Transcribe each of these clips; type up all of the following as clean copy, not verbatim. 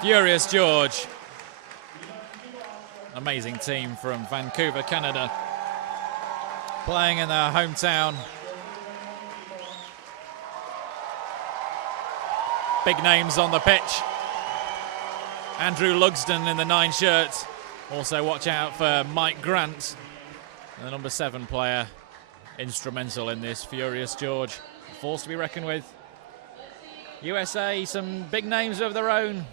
Furious George. Amazing team from Vancouver, Canada, playing in their hometown. Big names on the pitch. Andrew Lugsden in the 9 shirt. Also watch out for Mike Grant, the number 7 player, instrumental in this Furious George. Force to be reckoned with. USA, some big names of their own.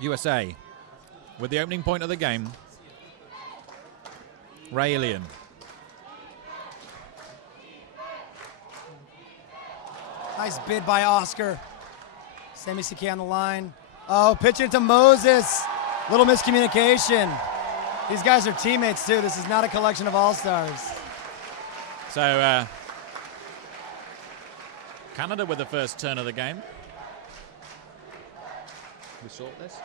USA, with the opening point of the game, Ray Ilian. Nice bid by Oscar. Sammy CK on the line. Oh, pitch it to Moses. Little miscommunication. These guys are teammates too. This is not a collection of all-stars. So, Canada with the first turn of the game. We sort this.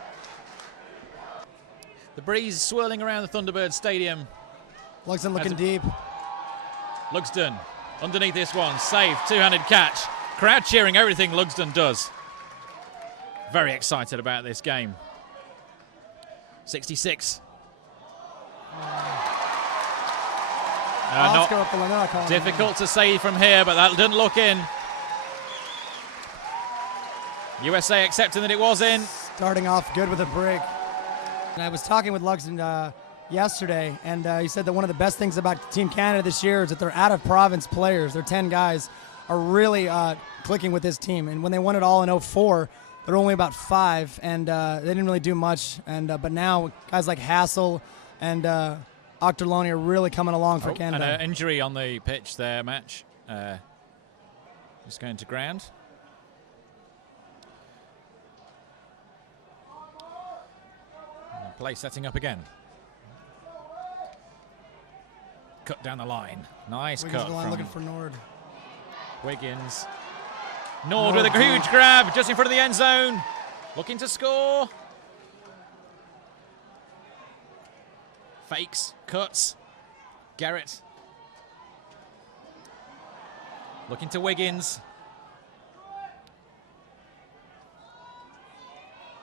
The breeze swirling around the Thunderbird Stadium. Lugsden looking deep. Lugsden underneath this one. Safe, two-handed catch. Crowd cheering everything Lugsden does. Very excited about this game. 66. Difficult to say from here, but that didn't look in. USA accepting that it was in. Starting off good with a break. And I was talking with Lugsden yesterday, and he said that one of the best things about Team Canada this year is that they're out-of-province players. Their 10 guys are really clicking with this team. And when they won it all in 2004, there were only about 5, and they didn't really do much. And but now guys like Hassel and Octoloni are really coming along for Canada. And an injury on the pitch there, Match. Just going to ground. Play setting up again. Cut down the line. Nice Wiggins cut. Line looking for Nord. Wiggins. Nord with a huge grab just in front of the end zone. Looking to score. Fakes, cuts. Garrett. Looking to Wiggins.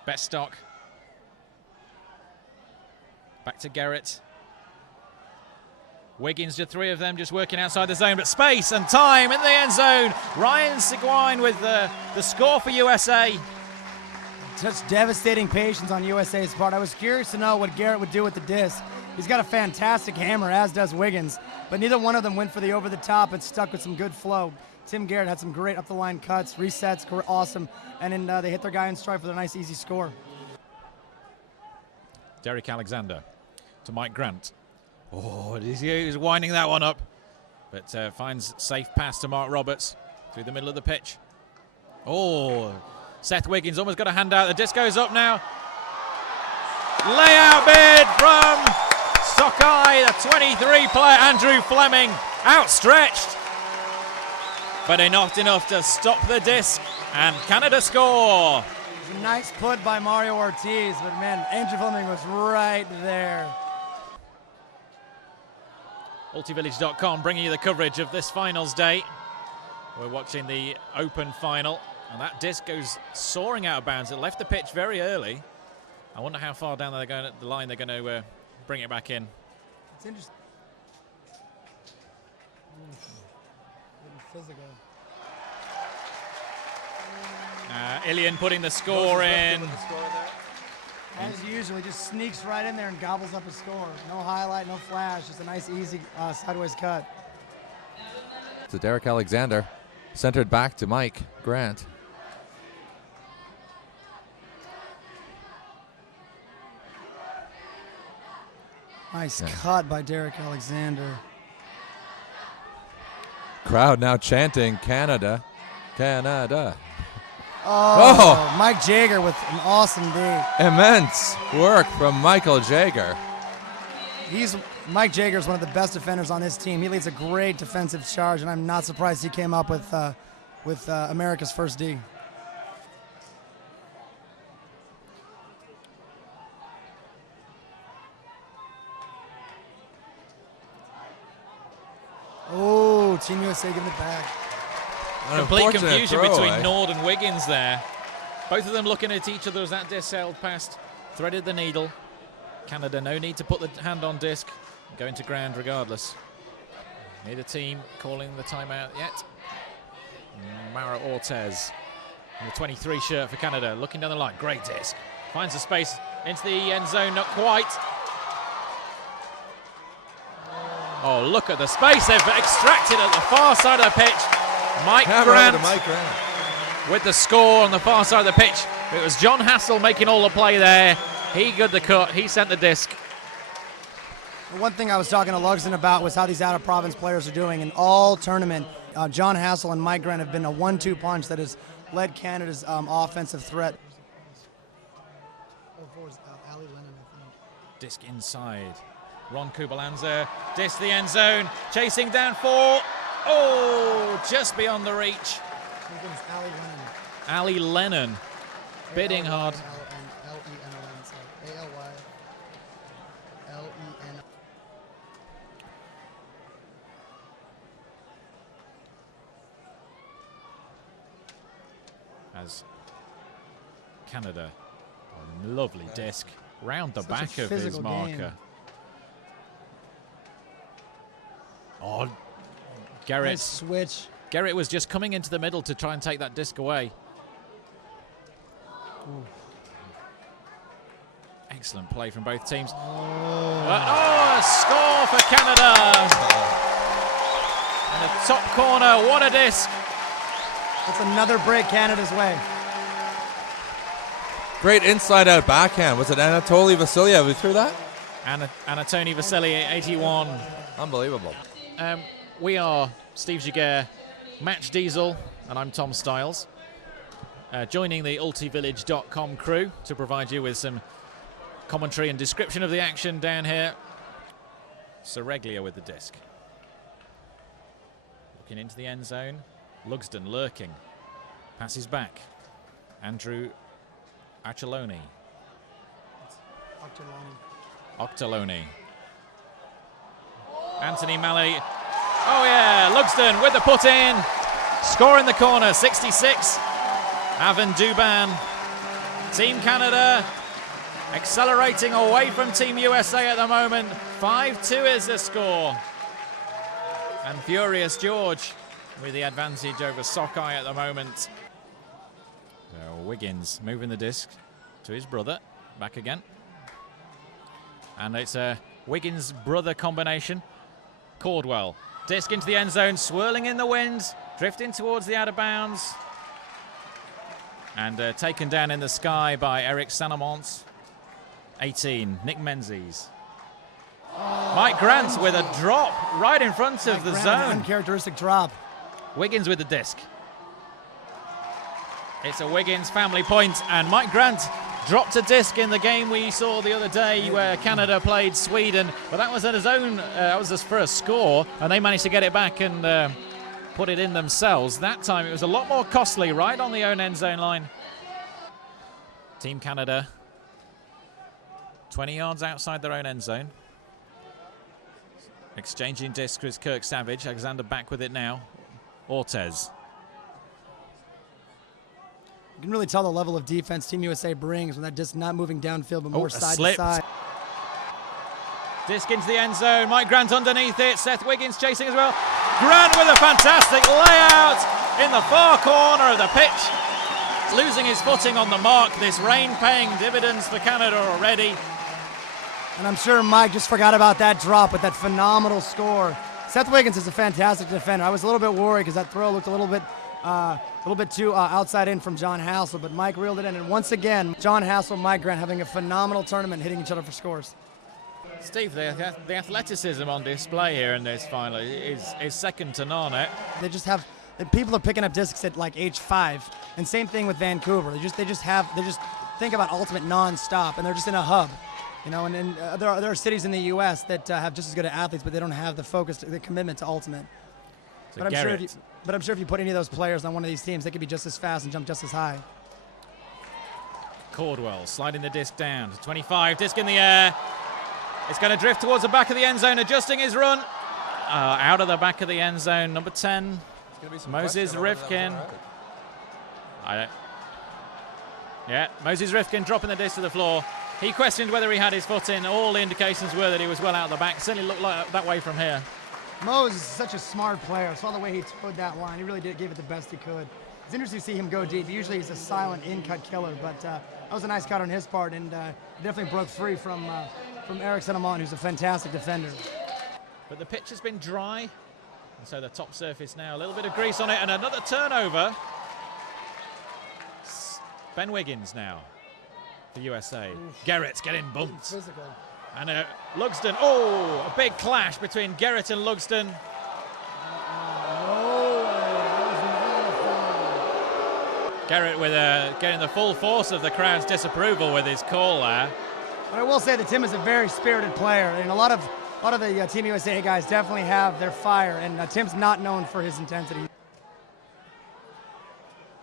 Beststock. Back to Garrett. Wiggins, the 3 of them just working outside the zone, but space and time in the end zone. Ryan Seguin with the score for USA. Just devastating patience on USA's part. I was curious to know what Garrett would do with the disc. He's got a fantastic hammer, as does Wiggins, but neither one of them went for the over-the-top and stuck with some good flow. Tim Garrett had some great up-the-line cuts, resets, were awesome, and then they hit their guy in stride for their nice, easy score. Derek Alexander to Mike Grant. Oh, he's winding that one up, but finds safe pass to Mark Roberts through the middle of the pitch. Oh, Seth Wiggins almost got a hand out. The disc goes up now. Layout bid from Sockeye, the 23-player Andrew Fleming, outstretched, but not enough to stop the disc, and Canada score. A nice put by Mario Ortiz, but man, Andrew Fleming was right there. Multivillage.com bringing you the coverage of this finals day. We're watching the open final, and that disc goes soaring out of bounds. It left the pitch very early. I wonder how far down the line they're going to bring it back in. It's interesting. Physical. Ilian putting the score in. As usual, he just sneaks right in there and gobbles up a score. No highlight, no flash, just a nice, easy sideways cut. To Derek Alexander, centered back to Mike Grant. Nice cut by Derek Alexander. Crowd now chanting Canada, Canada. Oh, Mike Jagger with an awesome day. Immense work from Michael Jagger. Mike Jagger is one of the best defenders on this team. He leads a great defensive charge, and I'm not surprised he came up with America's first D. Oh, Team USA giving it back. Complete confusion between Nord and Wiggins there. Both of them looking at each other as that disc sailed past, threaded the needle. Canada, no need to put the hand on disc, going to ground regardless. Neither team calling the timeout yet. Mara Ortez in the 23 shirt for Canada, looking down the line, great disc. Finds the space into the end zone, not quite. Oh, look at the space they've extracted at the far side of the pitch. Mike Grant with the score on the far side of the pitch. It was John Hassel making all the play there. He got the cut, he sent the disc. One thing I was talking to Lugsden about was how these out-of-province players are doing. In all tournament, John Hassel and Mike Grant have been a 1-2 punch that has led Canada's offensive threat. Disc inside. Ron Kubalanza, disc the end zone, chasing down for, oh, just beyond the reach. Ali Lennon, bidding hard. As Canada, a lovely disc round the back of his marker. Game. Oh, Garrett. Nice switch. Garrett was just coming into the middle to try and take that disc away. Ooh. Excellent play from both teams. Oh, a score for Canada. In the top corner, what a disc. That's another break Canada's way. Great inside-out backhand. Was it Anatoly Vasilyev who threw that? Anatoly Vasilyev, 81. Unbelievable. We are Steve Giguere, Match Diesel, and I'm Tom Stiles. Joining the ultivillage.com crew to provide you with some commentary and description of the action down here. Sereglia with the disc. Looking into the end zone. Lugsden lurking. Passes back. Andrew Octoloni. Octoloni. Anthony Malley. Oh yeah, Lugsden with the put in. Score in the corner, 66. Avon Duban. Team Canada accelerating away from Team USA at the moment. 5-2 is the score. And Furious George with the advantage over Sockeye at the moment. So Wiggins moving the disc to his brother. Back again. And it's a Wiggins brother combination. Caldwell. Disc into the end zone, swirling in the wind, drifting towards the out of bounds. And taken down in the sky by Eric Sanamont. 18, Nick Menzies. Mike Grant with a drop right in front of the zone. Uncharacteristic drop. Wiggins with the disc. It's a Wiggins family point, and Mike Grant dropped a disc in the game we saw the other day where Canada played Sweden, but that was at his own, that was his first score, and they managed to get it back and put it in themselves. That time it was a lot more costly, right on the own end zone line. Team Canada, 20 yards outside their own end zone. Exchanging discs with Kirk Savage. Alexander back with it now. Ortez. You can really tell the level of defense Team USA brings when that disc not moving downfield, but more side to side. Disc into the end zone. Mike Grant underneath it. Seth Wiggins chasing as well. Grant with a fantastic layout in the far corner of the pitch. Losing his footing on the mark. This rain paying dividends for Canada already. And I'm sure Mike just forgot about that drop with that phenomenal score. Seth Wiggins is a fantastic defender. I was a little bit worried because that throw looked a little bit too outside in from John Hassel, but Mike reeled it in. And once again, John Hassel and Mike Grant having a phenomenal tournament, hitting each other for scores. Steve, the athleticism on display here in this final is second to none. They just have, people are picking up discs at like age 5, and same thing with Vancouver. They just think about ultimate non-stop, and they're just in a hub. You know, and there are cities in the U.S. that have just as good athletes, but they don't have the focus, the commitment to ultimate. But I'm sure if you put any of those players on one of these teams, they could be just as fast and jump just as high. Caldwell sliding the disc down to 25, disc in the air. It's going to drift towards the back of the end zone, adjusting his run. Out of the back of the end zone, number 10, Moses Rifkin. Yeah, Moses Rifkin dropping the disc to the floor. He questioned whether he had his foot in. All the indications were that he was well out the back. Certainly looked like that way from here. Moses is such a smart player. I saw the way he towed that line. He really gave it the best he could. It's interesting to see him go deep. Usually he's a silent in-cut killer, but that was a nice cut on his part, and he definitely broke free from Eric Senamon, who's a fantastic defender. But the pitch has been dry, and so the top surface now, a little bit of grease on it, and another turnover. Ben Wiggins now for USA. Garrett getting bumped. Physical. And Lugsden, oh, a big clash between Garrett and Lugsden. Garrett with getting the full force of the crowd's disapproval with his call there. But I will say that Tim is a very spirited player, and a lot of the Team USA guys definitely have their fire, and Tim's not known for his intensity.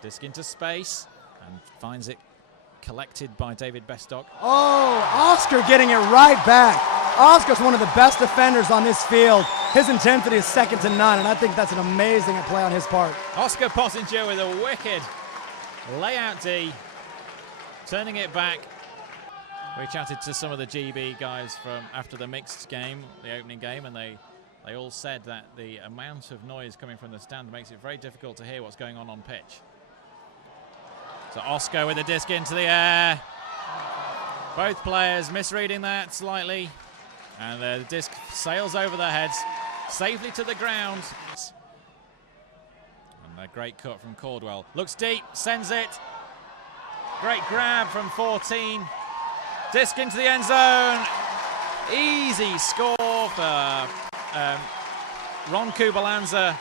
Disc into space and finds it collected by David Bestock. Oh, Oscar getting it right back. Oscar's one of the best defenders on this field. His intensity is second to none, and I think that's an amazing play on his part. Oscar Pottinger with a wicked layout D, turning it back. We chatted to some of the GB guys from after the mixed game, the opening game, and they all said that the amount of noise coming from the stand makes it very difficult to hear what's going on pitch. So Oscar with the disc into the air. Both players misreading that slightly, and the disc sails over their heads safely to the ground. And a great cut from Caldwell. Looks deep, sends it. Great grab from 14. Disc into the end zone. Easy score for Ron Kubalanza,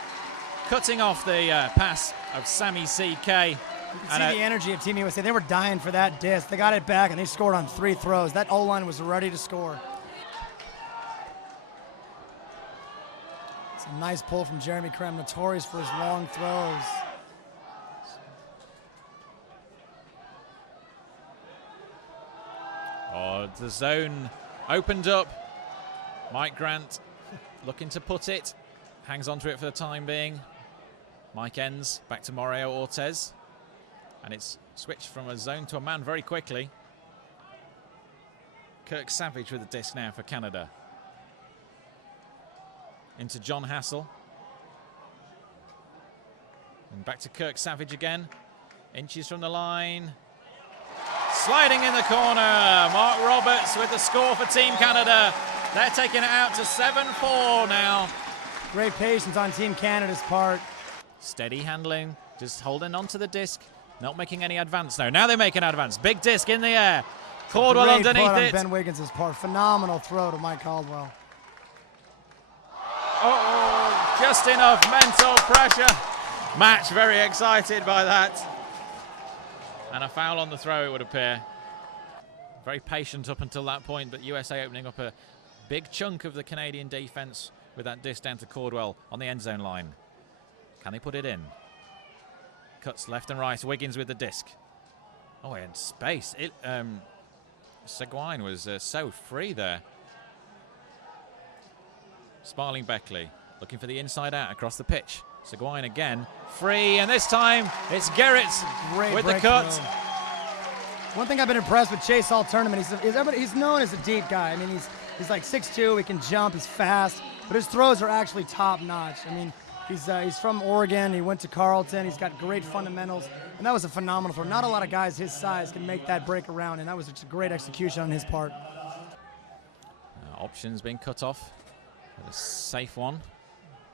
cutting off the pass of Sammy CK. You can see the energy of Team USA. They were dying for that disc. They got it back, and they scored on 3 throws. That O-line was ready to score. It's a nice pull from Jeremy Krem, notorious for his long throws. Oh, the zone opened up. Mike Grant looking to put it. Hangs onto it for the time being. Mike ends back to Mario Ortez. And it's switched from a zone to a man very quickly. Kirk Savage with the disc now for Canada. Into John Hassel. And back to Kirk Savage again. Inches from the line. Sliding in the corner. Mark Roberts with the score for Team Canada. They're taking it out to 7-4 now. Great patience on Team Canada's part. Steady handling, just holding onto the disc. Not making any advance now. Now they make an advance. Big disc in the air. Caldwell underneath it. Ben Wiggins' part. Phenomenal throw to Mike Caldwell. Oh, just enough mental pressure. Match very excited by that. And a foul on the throw, it would appear. Very patient up until that point, but USA opening up a big chunk of the Canadian defense with that disc down to Caldwell on the end zone line. Can they put it in? Cuts left and right. Wiggins with the disc. Oh, and space. Seguin was so free there. Sparling Beckley looking for the inside out across the pitch. Seguin again. Free, and this time it's Garrett with the cut. One thing I've been impressed with Chase all tournament, he's known as a deep guy. I mean, he's like 6'2", he can jump, he's fast, but his throws are actually top notch. I mean, he's from Oregon, he went to Carleton, he's got great fundamentals, and that was a phenomenal throw. Not a lot of guys his size can make that break around, and that was just a great execution on his part. Options being cut off. A safe one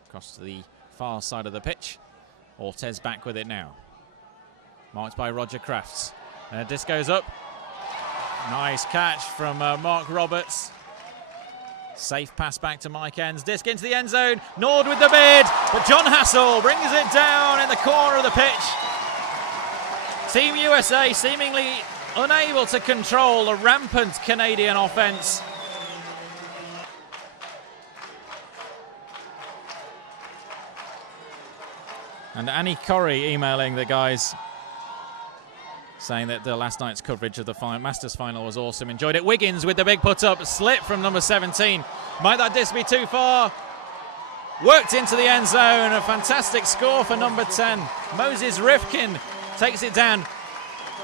across to the far side of the pitch. Ortez back with it now. Marked by Roger Crafts. And disc goes up. Nice catch from Mark Roberts. Safe pass back to Mike Enns. Disc into the end zone. Nord with the bid, but John Hassel brings it down in the corner of the pitch. Team USA seemingly unable to control the rampant Canadian offense. And Annie Corrie emailing the guys saying that the last night's coverage of the Masters final was awesome. Enjoyed it. Wiggins with the big put-up. Slip from number 17. Might that disc be too far? Worked into the end zone. A fantastic score for number 10. Moses Rifkin takes it down.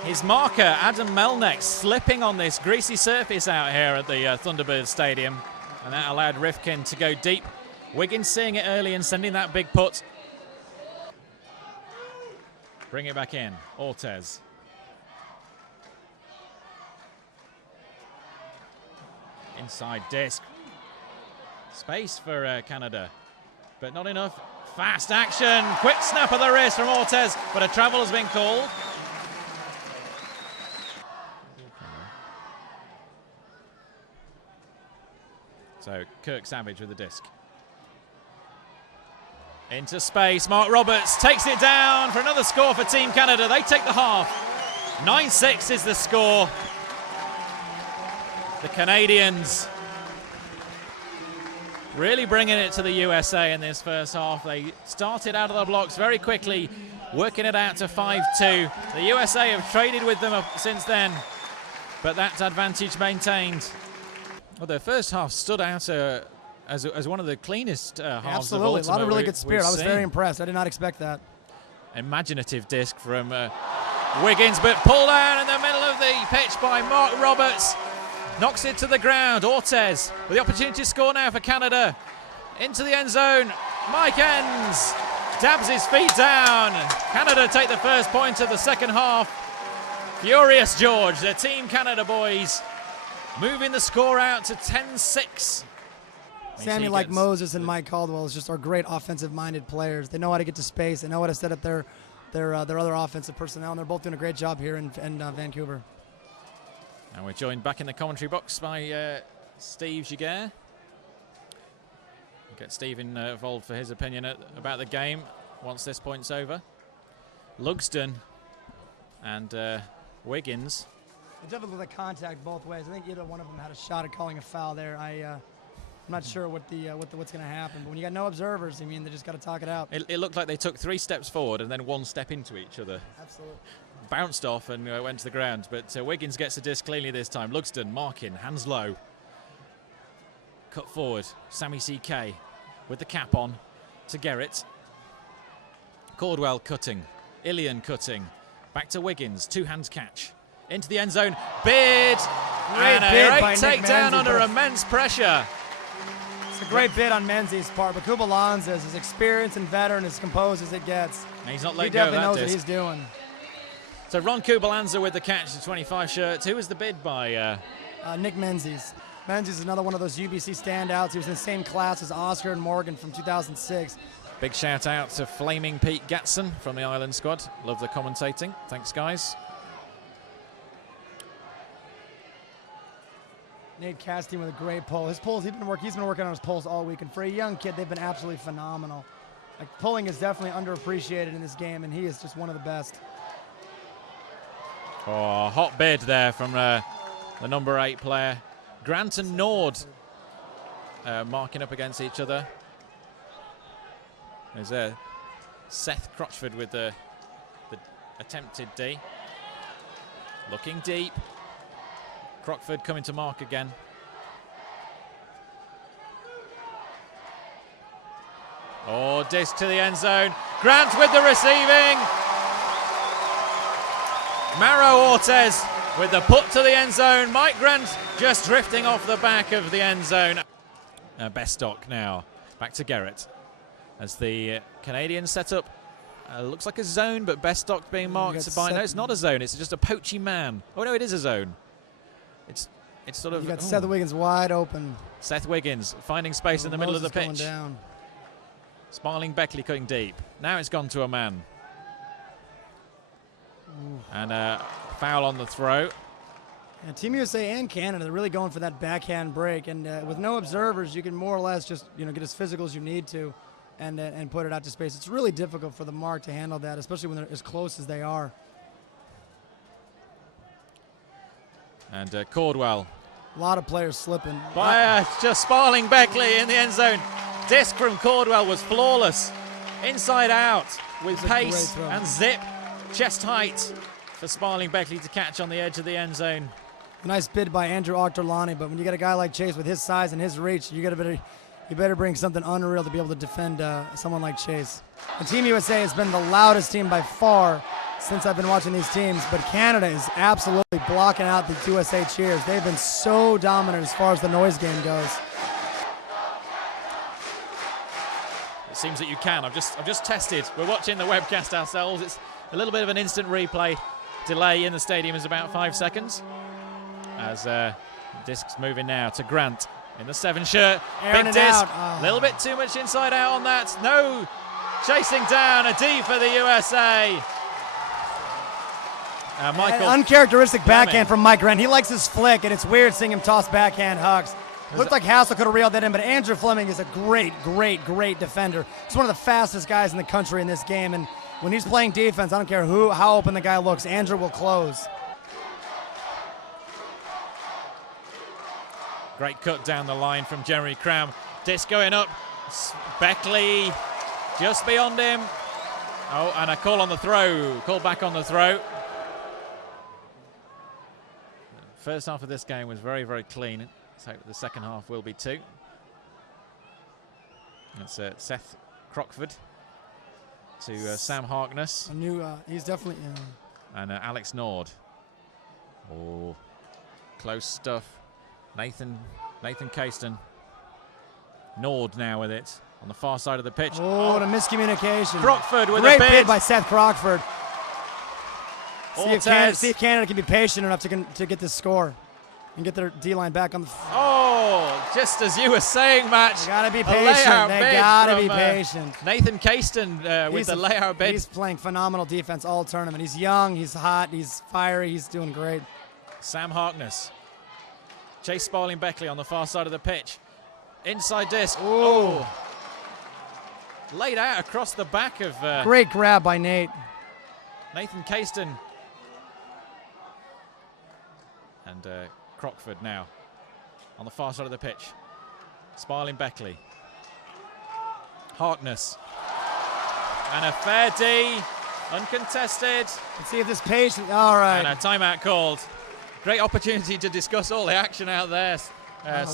His marker, Adam Melnick, slipping on this greasy surface out here at the Thunderbird Stadium. And that allowed Rifkin to go deep. Wiggins seeing it early and sending that big put. Bring it back in. Ortez. Inside disc. Space for Canada, but not enough. Fast action. Quick snap of the wrist from Ortez, but a travel has been called. So Kirk Savage with the disc. Into space, Mark Roberts takes it down for another score for Team Canada. They take the half. 9-6 is the score. The Canadians really bringing it to the USA in this first half. They started out of the blocks very quickly, working it out to 5-2. The USA have traded with them since then, but that advantage maintained. Well, their first half stood out as one of the cleanest halves. Absolutely, of a lot of really good spirit. I was seen. very impressed. I did not expect that. Imaginative disc from Wiggins, but pulled down in the middle of the pitch by Mark Roberts. Knocks it to the ground. Ortez with the opportunity to score now for Canada. Into the end zone. Mike Enns dabs his feet down. Canada take the first point of the second half. Furious George, the Team Canada boys, moving the score out to 10-6. Sammy, like Moses and Mike Caldwell, is just our great offensive-minded players. They know how to get to space. They know how to set up their other offensive personnel, and they're both doing a great job here in Vancouver. And we're joined back in the commentary box by Steve Giguere. Get Steve involved for his opinion about the game once this point's over. Lugsden and Wiggins. It definitely was a contact both ways. I think either one of them had a shot at calling a foul there. I'm not sure what's going to happen, but when you got no observers, I mean, they just got to talk it out. It looked like they took 3 steps forward and then 1 step into each other. Absolutely. Bounced off and went to the ground, but Wiggins gets the disc cleanly this time. Lugsden marking, hands low. Cut forward, Sammy CK with the cap on to Gerrit. Caldwell cutting, Ilian cutting. Back to Wiggins, 2 hands catch. Into the end zone, bid! And a great takedown under immense pressure. It's a great bid on Menzies' part, but Kubalanza is as experienced and veteran, as composed as it gets. And he's not letting go of that He definitely knows disc. what he's doing. So Ron Kubalanza with the catch, the 25 shirts. Who was the bid by? Nick Menzies. Menzies is another one of those UBC standouts. He was in the same class as Oscar and Morgan from 2006. Big shout out to Flaming Pete Gatson from the Island squad. Love the commentating. Thanks, guys. Nate Castine with a great pull. His pulls, he's been working on his pulls all week, and for a young kid, they've been absolutely phenomenal. Like, pulling is definitely underappreciated in this game, and he is just one of the best. Oh, hot bid there from the number 8 player. Grant and Nord marking up against each other. There's Seth Crotchford with the attempted D. Looking deep. Crockford coming to mark again. Oh, disc to the end zone. Grant with the receiving. Maro Ortez with the put to the end zone. Mike Grant just drifting off the back of the end zone. Bestock now back to Gerrit as the Canadian setup looks like a zone, but Bestock being marked by, no, it's not a zone, it's just a poaching man. Oh no, it is a zone. It's sort of, you got Seth Wiggins wide open. Seth Wiggins finding space in the middle of the pitch. Down. Smiling Beckley cutting deep. Now it's gone to a man. And a foul on the throw. And Team USA and Canada, they're really going for that backhand break. And with no observers, you can more or less just get as physical as you need to and put it out to space. It's really difficult for the mark to handle that, especially when they're as close as they are. And Caldwell. A lot of players slipping. By just Sparling Beckley in the end zone. Disc from Caldwell was flawless. Inside out with pace and zip. Chest height for Sparling Beckley to catch on the edge of the end zone. Nice bid by Andrew Ochterlani, but when you got a guy like Chase with his size and his reach, you you better bring something unreal to be able to defend someone like Chase. And Team USA has been the loudest team by far since I've been watching these teams, but Canada is absolutely blocking out the USA cheers. They've been so dominant as far as the noise game goes. It seems that you can. I've just tested. We're watching the webcast ourselves. It's a little bit of an instant replay. Delay in the stadium is about 5 seconds. As disc's moving now to Grant in the 7 shirt. Airing Big it disc. out. A little bit too much inside out on that. No, chasing down a D for the USA. Michael. An uncharacteristic backhand from Mike Grant. He likes his flick, and it's weird seeing him toss backhand hucks. Looked like Hassel could have reeled that in, but Andrew Fleming is a great defender. He's one of the fastest guys in the country in this game, and when he's playing defense, I don't care how open the guy looks, Andrew will close. Great cut down the line from Jeremy Cram. Disc going up. Beckley just beyond him. Oh, and a call on the throw. Call back on the throw. First half of this game was very, very clean. So the second half will be too. It's Seth Crockford to Sam Harkness. I knew he's definitely. And Alex Nord. Oh, close stuff. Nathan Caiston. Nord now with it on the far side of the pitch. Oh, what a miscommunication. Crockford with great a bid by Seth Crockford. Ortez. See if Canada can be patient enough to get this score and get their D-line back on the. Oh, just as you were saying, Matt. They gotta be patient. They gotta be patient. Nathan Caiston with the layout bid. He's playing phenomenal defense all tournament. He's young, he's hot, he's fiery, he's doing great. Sam Harkness. Chase Sparling Beckley on the far side of the pitch. Inside disc. Ooh. Oh. Laid out across the back of great grab by Nate. Nathan Caiston. And Crockford now on the far side of the pitch. Sparling Beckley. Harkness. And a fair D. Uncontested. Let's see if this patient. All right. And a timeout called. Great opportunity to discuss all the action out there.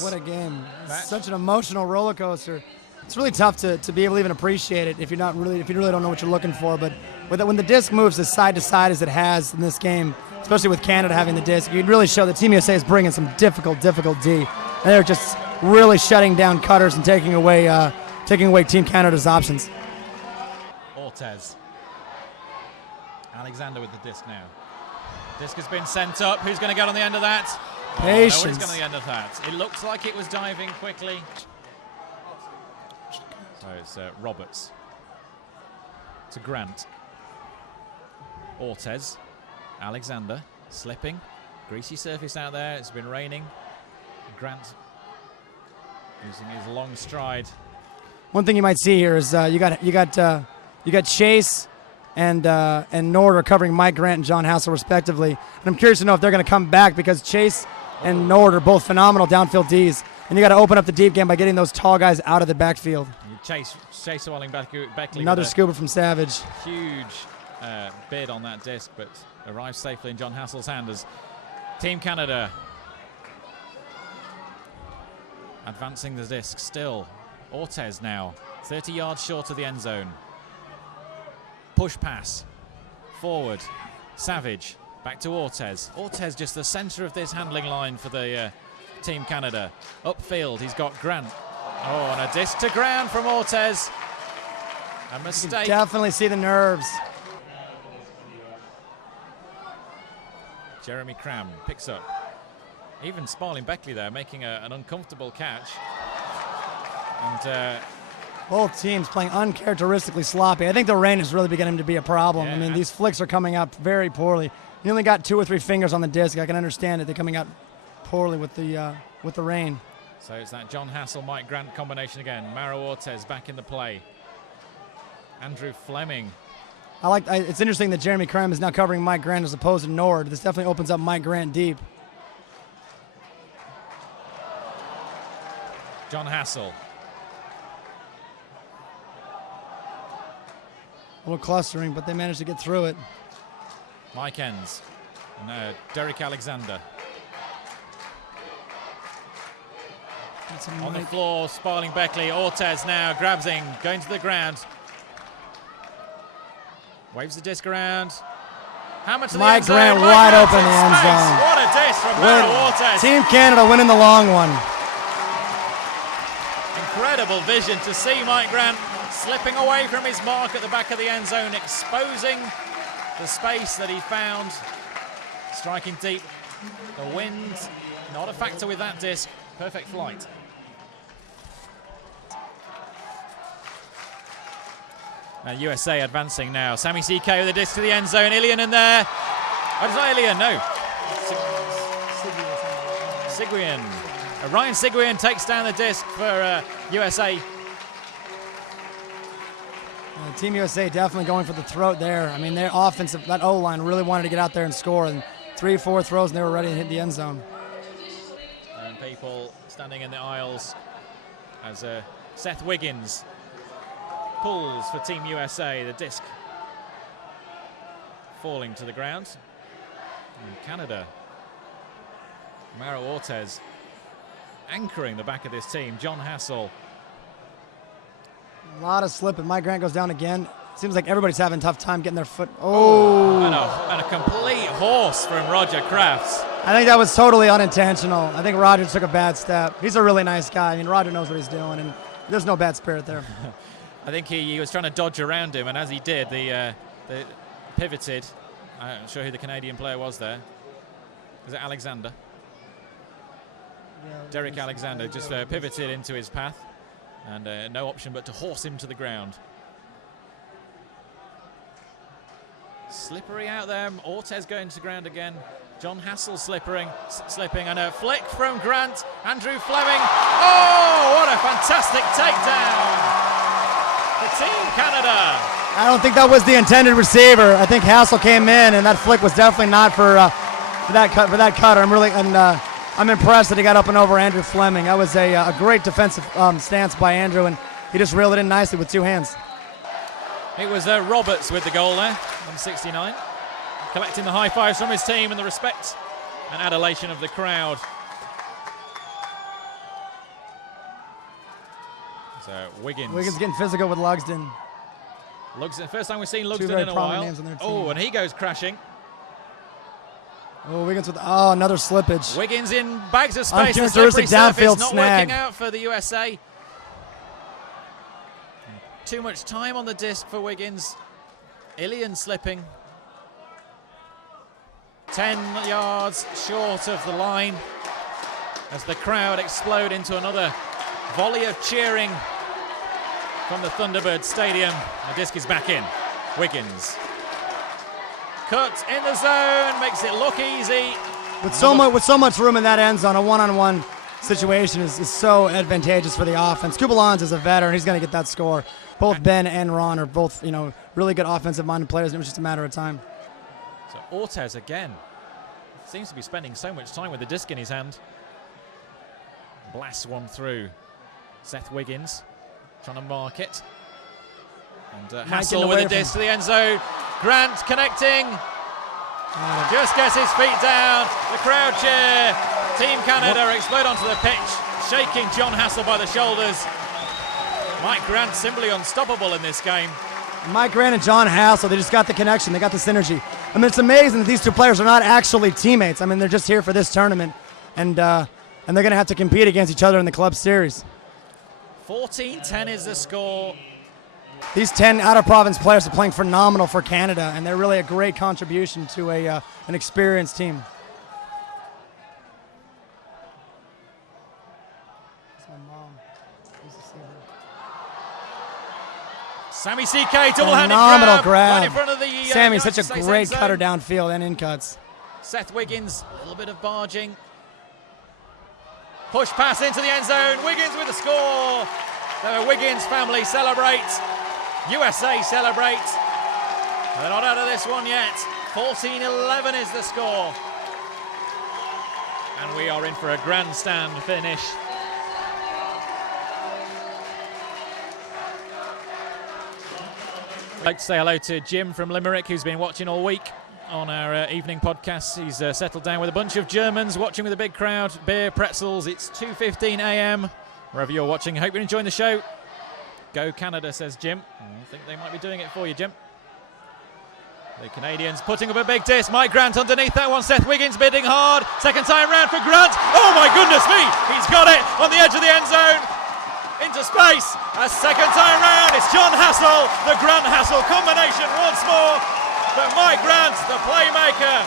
What a game. It's such an emotional roller coaster. It's really tough to be able to even appreciate it if you really don't know what you're looking for. But when the disc moves as side to side as it has in this game, especially with Canada having the disc, you'd really show that Team USA is bringing some difficult D. And they're just really shutting down cutters and taking away Team Canada's options. Ortez. Alexander with the disc now. Disc has been sent up. Who's going to get on the end of that? Patience. Nobody's going on the end of that. It looks like it was diving quickly. So it's Roberts to Grant. Ortez. Alexander slipping. Greasy surface out there. It's been raining. Grant using his long stride. One thing you might see here is you got Chase and Nord are covering Mike Grant and John Hassel respectively. And I'm curious to know if they're going to come back because Chase and Nord are both phenomenal downfield Ds. And you got to open up the deep game by getting those tall guys out of the backfield. Chase Walling Beckley. Another scuba from Savage. Huge bid on that disc, but arrives safely in John Hassel's hand as Team Canada advancing the disc still. Ortez now 30 yards short of the end zone. Push pass forward. Savage back to Ortez. Ortez just the center of this handling line for the Team Canada. Upfield he's got Grant. Oh, and a disc to ground from Ortez. A mistake. You can definitely see the nerves. Jeremy Cram picks up. Even Sparling Beckley there making an uncomfortable catch. And both teams playing uncharacteristically sloppy. I think the rain is really beginning to be a problem. Yeah, I mean, these flicks are coming out very poorly. You only got 2 or 3 fingers on the disc. I can understand it. They're coming out poorly with the rain. So it's that John Hassel, Mike Grant combination again. Maro Ortez back in the play. Andrew Fleming. It's interesting that Jeremy Cram is now covering Mike Grant as opposed to Nord. This definitely opens up Mike Grant deep. John Hassel. A little clustering, but they managed to get through it. Mike Enns. And Derek Alexander. On the floor, Sparling Beckley. Ortez now grabs in, going to the ground. Waves the disc around. Hammer to the Mike end zone. Grant Mike wide Grant open in the end space. zone. What a disc from Maro Ortez. Team Canada winning the long one. Incredible vision to see Mike Grant slipping away from his mark at the back of the end zone, exposing the space that he found, striking deep. The wind, not a factor with that disc. Perfect flight. Now USA advancing now. Sammy CK with the disc to the end zone. Ilian in there. Oh, it's not Ilian, no. Seguin. Ryan Seguin takes down the disc for USA. Team USA definitely going for the throat there. I mean, their offensive, that O-line really wanted to get out there and score. And 3-4 throws, and they were ready to hit the end zone. And people standing in the aisles as Seth Wiggins pulls for Team USA. The disc falling to the ground. And Canada, Maro Ortez anchoring the back of this team. John Hassel. A lot of slipping. Mike Grant goes down again. Seems like everybody's having a tough time getting their foot. Oh! And a complete horse from Roger Crafts. I think that was totally unintentional. I think Roger took a bad step. He's a really nice guy. I mean, Roger knows what he's doing, and there's no bad spirit there. I think he was trying to dodge around him, and as he did, the pivoted. I'm not sure who the Canadian player was there. Was it Alexander? Yeah, Derek Alexander just pivoted into his path, and no option but to horse him to the ground. Slippery out there. Ortez going to the ground again. John Hassel slipping, and a flick from Grant. Andrew Fleming. Oh, what a fantastic takedown for Team Canada. I don't think that was the intended receiver. I think Hassel came in, and that flick was definitely not for that cutter. I'm impressed that he got up and over Andrew Fleming. That was a great defensive stance by Andrew, and he just reeled it in nicely with two hands. It was Roberts with the goal there, number 69, collecting the high fives from his team and the respect and adulation of the crowd. So Wiggins getting physical with Lugsden. First time we've seen Lugsden very in a prominent while. names on their team. Oh, and he goes crashing. Oh, Wiggins with another slippage. Wiggins in bags of space. The Uncharacteristic slippery surface downfield not snag. working out for the USA. Too much time on the disc for Wiggins. Ilian slipping. 10 yards short of the line as the crowd explode into another volley of cheering from the Thunderbird Stadium. The disc is back in. Wiggins. Cut in the zone, makes it look easy. With so much room in that end zone, a one-on-one situation is so advantageous for the offense. Kubalans is a veteran. He's going to get that score. Both Ben and Ron are both, really good offensive-minded players, and it was just a matter of time. So Ortez again seems to be spending so much time with the disc in his hand. Blasts one through. Seth Wiggins trying to mark it. And Hassel with the disc to the end zone. Grant connecting. Just gets his feet down. The crowd cheer. Team Canada explode onto the pitch, shaking John Hassel by the shoulders. Mike Grant simply unstoppable in this game. Mike Grant and John Hassel, they just got the connection. They got the synergy. I mean, it's amazing that these two players are not actually teammates. I mean, they're just here for this tournament, and they're going to have to compete against each other in the club series. 14-10 is the score. These 10 out-of-province players are playing phenomenal for Canada, and they're really a great contribution to an experienced team. Sammy CK, double-handed grab right in front of the Sammy's such a great cutter downfield and in cuts. Seth Wiggins, a little bit of barging. Push pass into the end zone. Wiggins with the score. The Wiggins family celebrate. USA celebrate. They're not out of this one yet. 14-11 is the score. And we are in for a grandstand finish. I'd like to say hello to Jim from Limerick, who's been watching all week on our evening podcast. He's settled down with a bunch of Germans watching with a big crowd, beer, pretzels. It's 2:15 a.m. Wherever you're watching, hope you're enjoying the show. Go Canada, says Jim. I think they might be doing it for you, Jim. The Canadians putting up a big disc. Mike Grant underneath that one. Seth Wiggins bidding hard. Second time round for Grant. Oh my goodness me! He's got it on the edge of the end zone. Into space. A second time round. It's John Hassel. The Grant Hassel combination once more. But Mike Grant, the playmaker.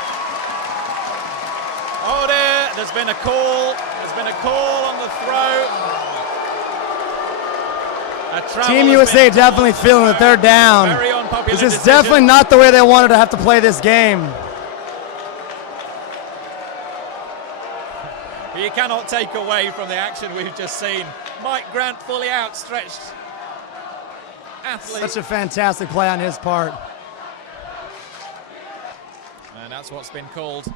Oh dear, there's been a call. There's been a call on the throw. Team USA definitely feeling that they're down. Very unpopular This is decision. definitely not the way they wanted to have to play this game. You cannot take away from the action we've just seen. Mike Grant fully outstretched athlete. Such a fantastic play on his part. And that's what's been called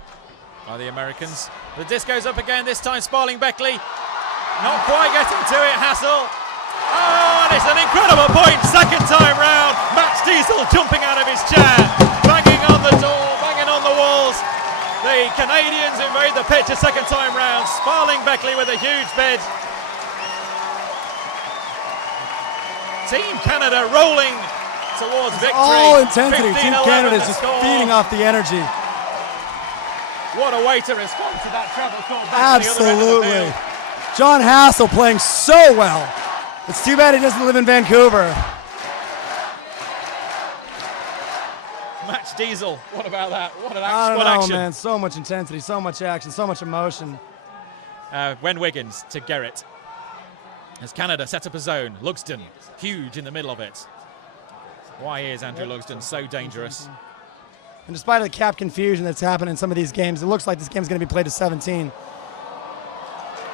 by the Americans. The disc goes up again, this time Sparling Beckley. Not quite getting to it, Hassel. Oh, and it's an incredible point, second time round. Max Diesel jumping out of his chair, banging on the door, banging on the walls. The Canadians invade the pitch a second time round. Sparling Beckley with a huge bid. Team Canada rolling towards victory. All intensity. Team 15-11 Canada is the just score. feeding off the energy. What a way to respond to that travel call back to the other end of the Absolutely. field. John Hassel playing so well. It's too bad he doesn't live in Vancouver. Max Diesel, what about that? What an I don't what know, action. man. So much intensity, so much action, so much emotion. Wen Wiggins to Garrett. As Canada set up a zone. Lugsden, huge in the middle of it. Why is Andrew Lugsden so dangerous? And despite the cap confusion that's happened in some of these games, it looks like this game's going to be played to 17.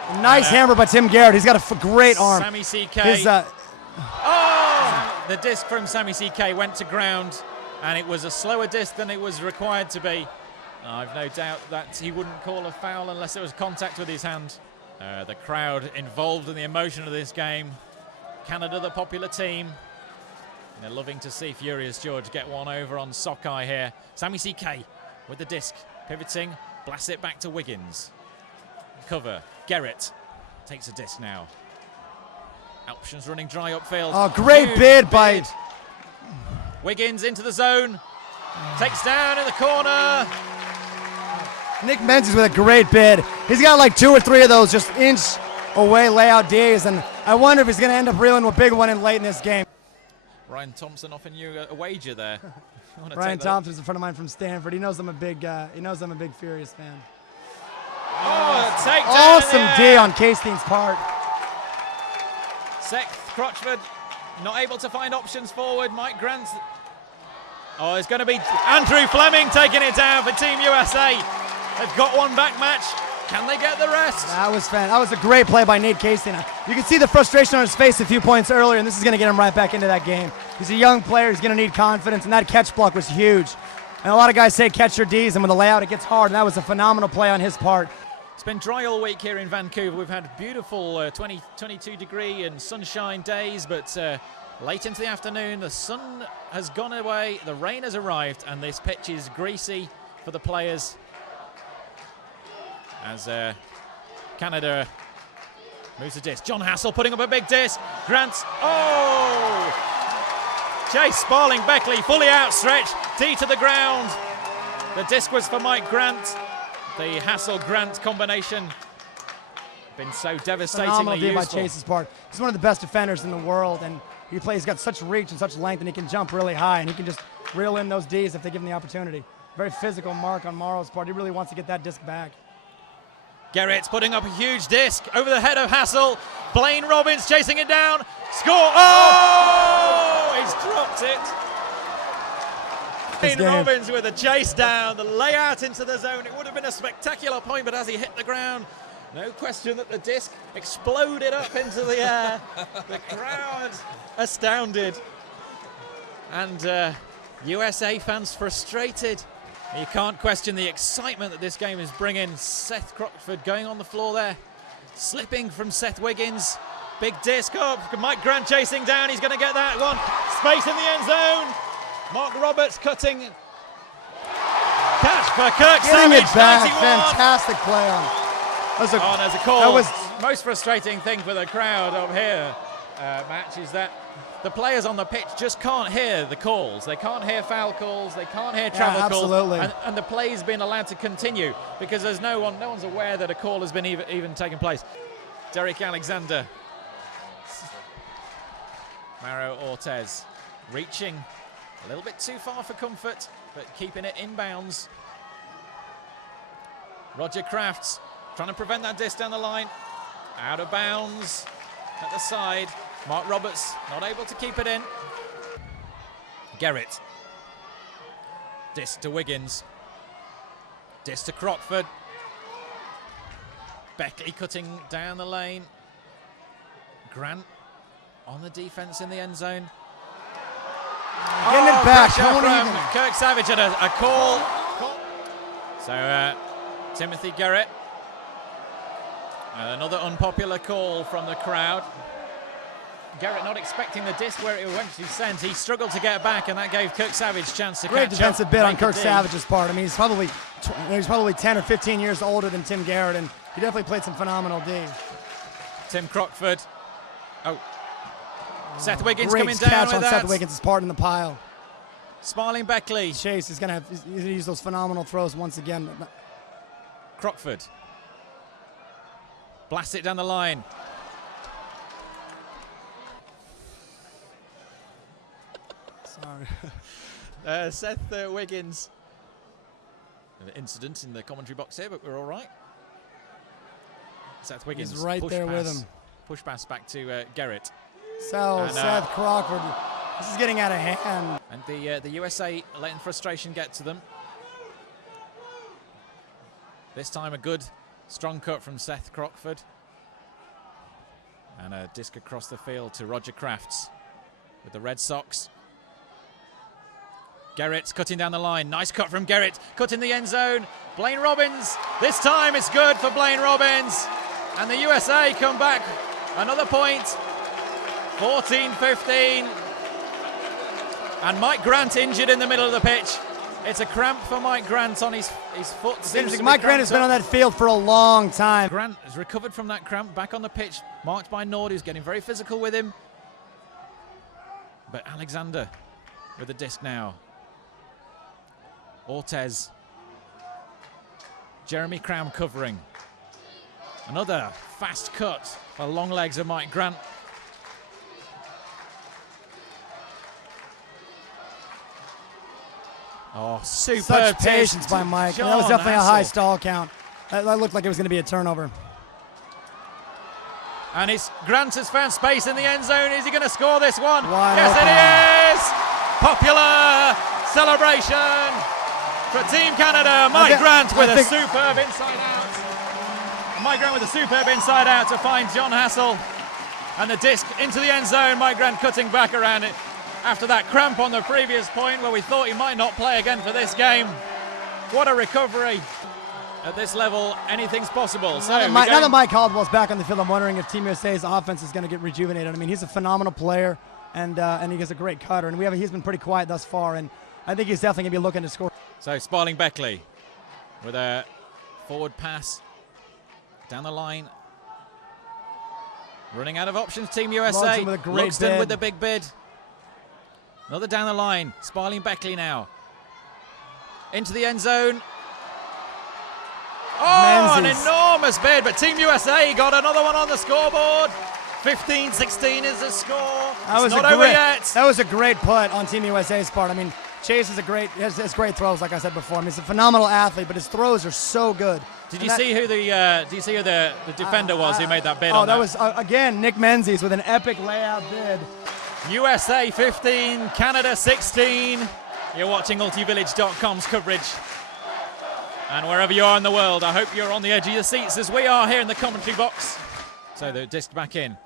A nice hammer by Tim Garrett. He's got a great arm. Sammy CK. His, Oh! The disc from Sammy CK went to ground, and it was a slower disc than it was required to be. I've no doubt that he wouldn't call a foul unless there was contact with his hand. The crowd involved in the emotion of this game. Canada, the popular team. They're loving to see Furious George get one over on Sockeye here. Sammy CK with the disc, pivoting, blasts it back to Wiggins. Cover, Garrett takes a disc now. Options running dry upfield. Oh, great Huge bid by... Wiggins into the zone. Takes down in the corner. Nick Menzies with a great bid. He's got like 2 or 3 of those just inch away layout Ds, and I wonder if he's going to end up reeling a big one in late in this game. Ryan Thompson offering you a wager there. Ryan Thompson's a friend of mine from Stanford. He knows I'm a big Furious fan. Oh, take down Awesome D on K-Steen's part. Seth Crotchford not able to find options forward. Mike Grant. Oh, it's going to be Andrew Fleming taking it down for Team USA. They've got one back match. Can they get the rest? That was a great play by Nate K-Steen. You can see the frustration on his face a few points earlier, and this is going to get him right back into that game. He's a young player. He's going to need confidence, and that catch block was huge. And a lot of guys say catch your Ds, and with the layout, it gets hard, and that was a phenomenal play on his part. It's been dry all week here in Vancouver. We've had beautiful 22 degree and sunshine days, but late into the afternoon, the sun has gone away, the rain has arrived, and this pitch is greasy for the players. As Canada moves the disc. John Hassel putting up a big disc. Grant, oh! Chase Sparling Beckley fully outstretched, D to the ground. The disc was for Mike Grant. The Hassel-Grant combination been so devastatingly Phenomenal D by useful. Chase's part. He's one of the best defenders in the world, and he's got such reach and such length, and he can jump really high, and he can just reel in those Ds if they give him the opportunity. Very physical mark on Morrow's part. He really wants to get that disc back. Garrett's putting up a huge disc over the head of Hassel. Blaine Robbins chasing it down. Score! Oh! He's dropped it. Blaine Robbins with a chase down, the layout into the zone. It would have been a spectacular point, but as he hit the ground, no question that the disc exploded up into the air. The crowd astounded. And USA fans frustrated. You can't question the excitement that this game is bringing. Seth Crockford going on the floor there. Slipping from Seth Wiggins. Big disc up. Mike Grant chasing down. He's going to get that one. Space in the end zone. Mark Roberts cutting. Catch for Kirk Getting Savage. it back. 91. Fantastic play on. There's a call. That was most frustrating thing for the crowd up here, Match, is that the players on the pitch just can't hear the calls. They can't hear foul calls. They can't hear travel calls. And the play's been allowed to continue because there's no one's aware that a call has been even taken place. Derek Alexander. Mauro Ortez reaching a little bit too far for comfort, but keeping it in bounds. Roger Crafts trying to prevent that disc down the line. Out of bounds at the side. Mark Roberts not able to keep it in. Garrett. Disc to Wiggins. Disc to Crockford. Beckley cutting down the lane. Grant on the defense in the end zone. Getting it back. From Kirk Savage at a call. So Timothy Garrett. Another unpopular call from the crowd. Garrett not expecting the disc where it eventually sent. He struggled to get back, and that gave Kirk Savage a chance to catch up. Great defensive bid on Kirk Savage's part. I mean, he's probably 10 or 15 years older than Tim Garrett, and he definitely played some phenomenal D. Tim Crockford. Oh. Seth Wiggins Great coming down catch with on that. Seth Wiggins' part in the pile. Smiling Beckley. Chase is going to use those phenomenal throws once again. Crockford. Blast it down the line. Sorry. Seth Wiggins. An incident in the commentary box here, but we're all right. Seth Wiggins. He's right there with him. Push pass back to Garrett. So Seth Crockford, this is getting out of hand. And the USA letting frustration get to them. This time a good, strong cut from Seth Crockford. And a disc across the field to Roger Crafts with the Red Sox. Garrett's cutting down the line. Nice cut from Garrett. Cut in the end zone. Blaine Robbins. This time it's good for Blaine Robbins. And the USA come back. Another point. 14-15. And Mike Grant injured in the middle of the pitch. It's a cramp for Mike Grant on his foot. Mike Grant has been on that field for a long time. Grant has recovered from that cramp, back on the pitch, marked by Nord, who's getting very physical with him. But Alexander with the disc now. Ortez. Jeremy Cram covering. Another fast cut for long legs of Mike Grant. Oh, superb. Such patience by Mike. That was definitely a high stall count. That looked like it was going to be a turnover. And Grant has found space in the end zone. Is he going to score this one? Yes, it is! Popular celebration for Team Canada. Mike Grant with a superb inside out. Mike Grant with a superb inside out to find John Hassel. And the disc into the end zone. Mike Grant cutting back around it after that cramp on the previous point where we thought he might not play again for this game. What a recovery. At this level, anything's possible. So now that Mike Caldwell's back on the field, I'm wondering if Team USA's offense is going to get rejuvenated. I mean, he's a phenomenal player, and he has a great cutter, and he's been pretty quiet thus far, and I think he's definitely going to be looking to score. So Sparling Beckley with a forward pass down the line. Running out of options, Team USA. Lugsden with the big bid. Another down the line. Sparling Beckley now. Into the end zone. Oh, an enormous bid, but Team USA got another one on the scoreboard. 15-16 is the score. It's not over yet. That was a great put on Team USA's part. I mean, Chase has great throws, like I said before. I mean, he's a phenomenal athlete, but his throws are so good. Did you see who the defender was who made that bid? Oh, that was again Nick Menzies with an epic layout bid. USA 15, Canada 16. You're watching ultivillage.com's coverage. And wherever you are in the world, I hope you're on the edge of your seats as we are here in the commentary box. So the disc back in.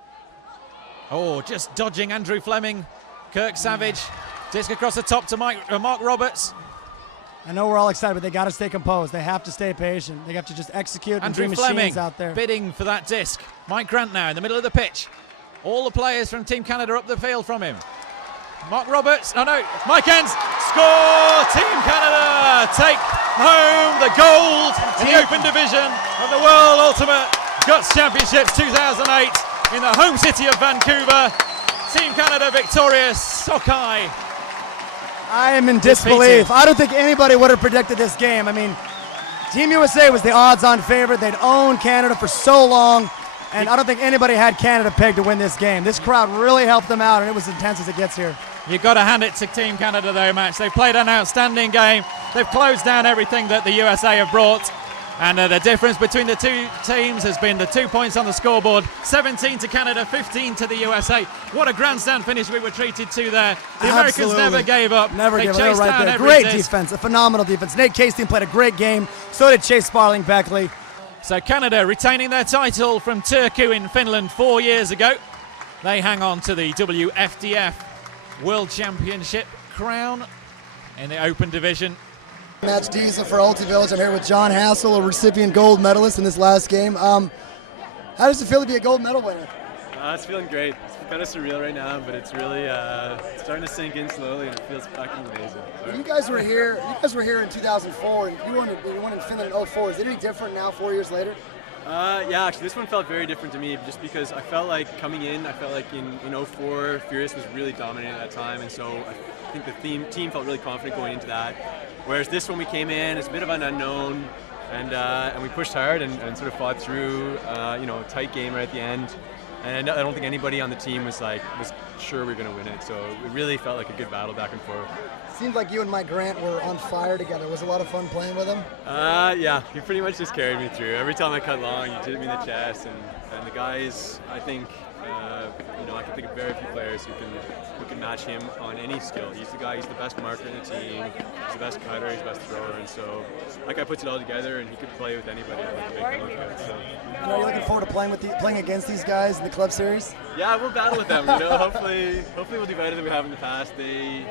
Oh, just dodging Andrew Fleming. Kirk Savage. Disc across the top to Mark Roberts. I know we're all excited, but they got to stay composed. They have to stay patient. They have to just execute and be machines out there. Bidding for that disc. Mike Grant now in the middle of the pitch. All the players from Team Canada up the field from him. Mark Roberts, Mike Enns, score! Team Canada take home the gold in the Open Division of the World Ultimate WUGC Championships 2008 in the home city of Vancouver. Team Canada victorious, Sockeye. I am in disbelief. I don't think anybody would have predicted this game. I mean, Team USA was the odds-on favorite. They'd owned Canada for so long, and I don't think anybody had Canada pegged to win this game. This crowd really helped them out, and it was intense as it gets here. You've got to hand it to Team Canada though, Match. They've played an outstanding game. They've closed down everything that the USA have brought. And the difference between the two teams has been the 2 points on the scoreboard. 17 to Canada, 15 to the USA. What a grandstand finish we were treated to there. The Americans never gave up. Never they gave up. chased Right down there. every Great disc. defense, a phenomenal defense. Nate Casting played a great game. So did Chase Sparling-Beckley. So Canada retaining their title from Turku in Finland 4 years ago. They hang on to the WFDF World Championship crown in the open division. Match Diesel for Ulti Village. I'm here with John Hassel, a recipient gold medalist in this last game. How does it feel to be a gold medal winner? It's feeling great. It's kind of surreal right now, but it's really starting to sink in slowly, and it feels fucking amazing. Well, you guys were here. You guys were here in 2004, and you won in Finland in 2004. Is it any different now, 4 years later? Yeah, actually, this one felt very different to me, just because I felt like coming in, I felt like in 2004, Furious was really dominating at that time, and so I think the team felt really confident going into that. Whereas this one, we came in, it's a bit of an unknown, and we pushed hard and sort of fought through, a tight game right at the end. And I don't think anybody on the team was sure we were going to win it, so it really felt like a good battle back and forth. Seems like you and Mike Grant were on fire together. Was it a lot of fun playing with him? Yeah, he pretty much just carried me through. Every time I cut long, he hit me in the chest, and the guys, I think, I can think of very few players who can match him on any skill. He's the guy, he's the best marker in the team, he's the best cutter, he's the best thrower, and so that guy puts it all together, and he could play with anybody and make them look good. So. And are you looking forward to playing against these guys in the club series? Yeah, we'll battle with them. Hopefully we'll do better than we have in the past. They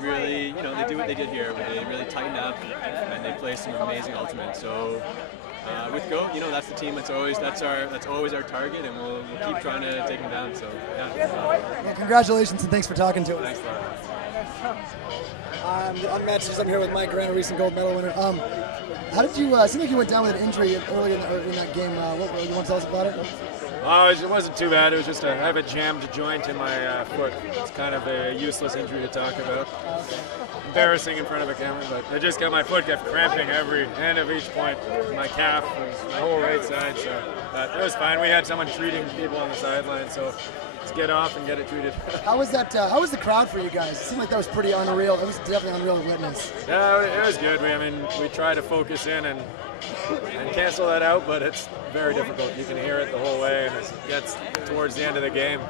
really, they do what they did here, but they really tighten up and they play some amazing ultimate. So. With Go, that's the team. That's always our target, and we'll keep trying to take them down. So, yeah. Well, congratulations and thanks for talking to us. Thanks, Laura. I'm Matt. I'm here with Mike Grant, a recent gold medal winner. How did you? It seemed like you went down with an injury early in that game. What you want to tell us about it? Oh, it wasn't too bad. It was just I have a jammed joint in my foot. It's kind of a useless injury to talk about. Embarrassing in front of a camera, but I just got my foot kept cramping every end of each point. My calf was my whole right side, so but it was fine. We had someone treating people on the sideline, so let's get off and get it treated. How was that? How was the crowd for you guys? It seemed like that was pretty unreal. It was definitely unreal to witness. Yeah, it was good. We try to focus in and cancel that out, but it's very difficult. You can hear it the whole way, and as it gets towards the end of the game,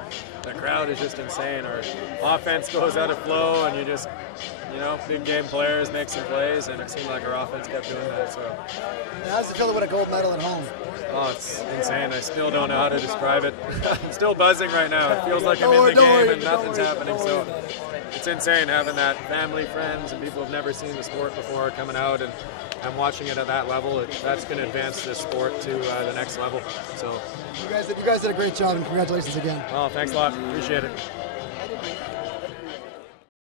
the crowd is just insane. Our offense goes out of flow, and you just, big game players make some plays, and it seemed like our offense kept doing that. So, how does it feel to win a gold medal at home? Oh, it's insane. I still don't know how to describe it. I'm still buzzing right now. It feels like I'm in the game and nothing's happening. So it's insane having that family, friends, and people who've never seen the sport before coming out and watching it at that level. That's going to advance this sport to the next level. So you guys did a great job, and congratulations again. Oh, thanks a lot. Appreciate it.